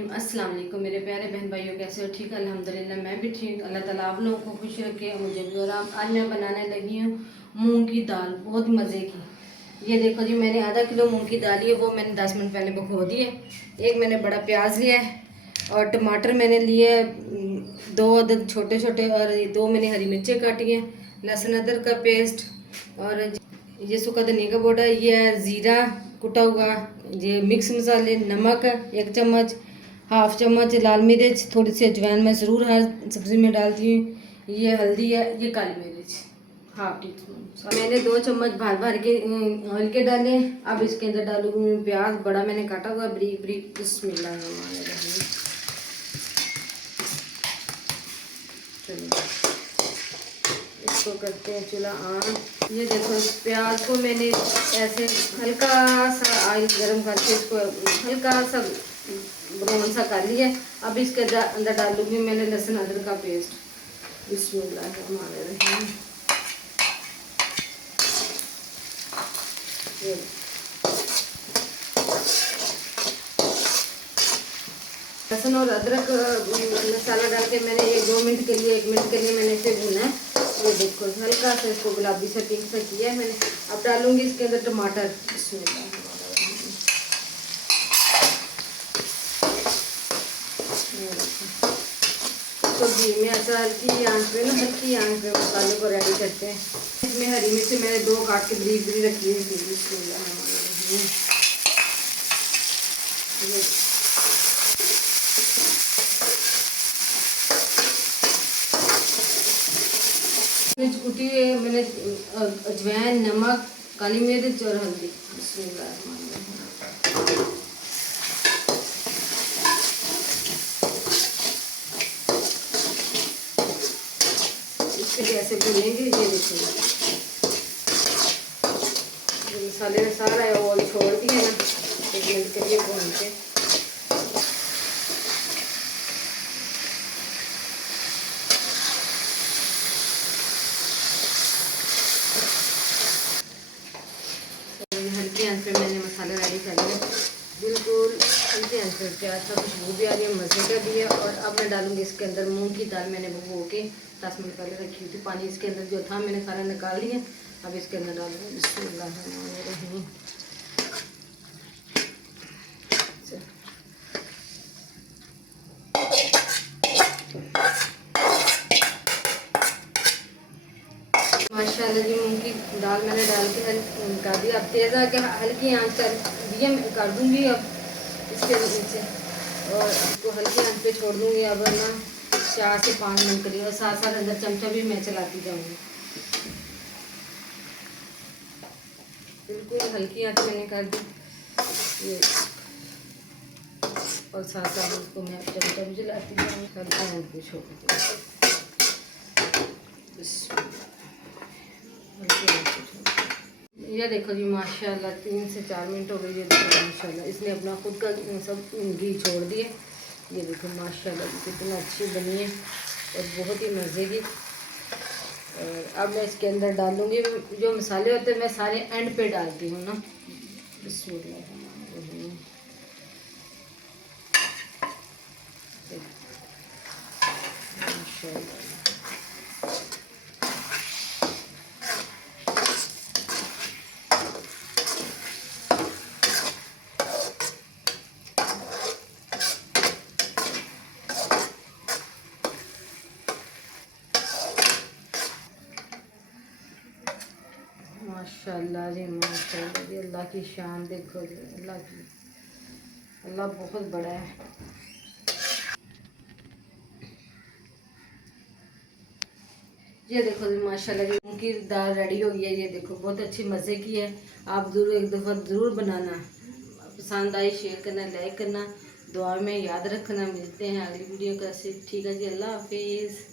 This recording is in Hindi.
अस्सलाम वालेकुम मेरे प्यारे बहन भाइयों, कैसे हो? ठीक, अल्हम्दुलिल्लाह मैं भी ठीक। अल्लाह ताला आप लोगों को खुश रखे, मुझे भी। और आज मैं बनाने लगी हूँ मूंग की दाल, बहुत मज़े की। ये देखो जी, मैंने आधा किलो मूंग की दाल है, वो मैंने 10 मिनट पहले भिगो दी है। एक मैंने बड़ा प्याज लिया है और टमाटर मैंने लिए 2 अदद छोटे छोटे, और 2 मैंने हरी मिर्चें काटी हैं, लहसुन अदरक का पेस्ट, और ये सूखा धनिया का पाउडर, ये है ज़ीरा कुटा हुआ, ये मिक्स मसाले, नमक 1 चम्मच, हाफ चम्मच लाल मिर्च, थोड़ी सी अजवाइन मैं ज़रूर हर सब्ज़ी में डालती हूँ, ये हल्दी है, ये काली मिर्च हाफ टी स्पून। मैंने 2 चम्मच भर भर के ऑयल के डाले। अब इसके अंदर डालूंगी प्याज, बड़ा मैंने काटा हुआ ब्रीक ब्रीक। बिस्मिल्लाहिर्रहमानिर्रहीम। चलो इसको करते हैं चूल्हा ऑन। ये देखो, प्याज को मैंने ऐसे हल्का सा ऑयल गरम करके इसको हल्का सा ब्राउन सा कर लिया। अब इसके अंदर डालूंगी मैंने लहसुन अदरक का पेस्ट। बिस्मिल्लाहिर्रहमानिर्रहीम। लहसुन और अदरक मसाला डाल के मैंने 1 मिनट के लिए मैंने इसे भुना है। ये देखो हल्का सा इसको गुलाबी सा पिंक सा किया है मैंने। अब डालूंगी इसके अंदर टमाटर। तो धीमे आंच हल्की आंच पे मसाले को रेडी करते हैं। इसमें हरी मिर्च मैंने 2 काट के बरीक बरीक रखी हुई थी। मिर्च कुटी है मैंने, अजवाइन, नमक, काली मिर्च और हल्दी। इसके कैसे भूनेंगे, ये देखिए मसाले में सारा ऑयल छोड़ दिया ना, 1 मिनट के लिए भून के। हल्की आंच पे मैंने मसाला रेडी कर लिया, बिल्कुल हल्की आंच पे। प्याज का खुशबू भी आ रही है, मज़े का भी है। और अब मैं डालूंगी इसके अंदर मूंग की दाल, मैंने भिगो के 10 मिनट पहले रखी हुई थी। पानी इसके अंदर जो था मैंने सारा निकाल लिया। अब इसके अंदर डालूंगी। बिस्मिल्लाहिर्रहमानिर्रहीम। माशाल्लाह जी, मूंग की दाल मैंने डाल के कर दी। अब तेज़ आके हल्की आंच कर दिए कर दूंगी अब इसके नीचे, और इसको हल्की आंच पे छोड़ दूंगी अब ना 4 से 5 मिनट के लिए। और साथ साथ अंदर चमचा भी मैं चलाती जाऊंगी। बिल्कुल हल्की आंच मैंने कर दी ये, और साथ साथ इसको मैं चमचा भी चलाती जाऊंगी, हल्की आंच पे छोड़ दूँगी। ये देखो जी, माशाल्लाह 3 से 4 मिनट हो गई। ये देखो माशाल्लाह इसने अपना खुद का सब घी छोड़ दिए। ये देखो माशाल्लाह कितना अच्छी बनी है और बहुत ही मज़े की। और अब मैं इसके अंदर डालूँगी जो मसाले होते हैं, मैं सारे एंड पे डालती हूँ ना। बिस्मिल्लाह। माशाल्लाह माशाल्लाह जी, माशाल्लाह जी, अल्लाह की शान देखो जी, अल्लाह बहुत बड़ा है। ये देखो जी माशाल्लाह जी, मूंग की दाल रेडी हो गई है। ये देखो बहुत अच्छी मज़े की है। आप ज़रूर एक दफ़ा ज़रूर बनाना। पसंद आई शेयर करना, लाइक करना, दुआ में याद रखना। मिलते हैं अगली वीडियो का। ठीक है जी, अल्लाह हाफिज़।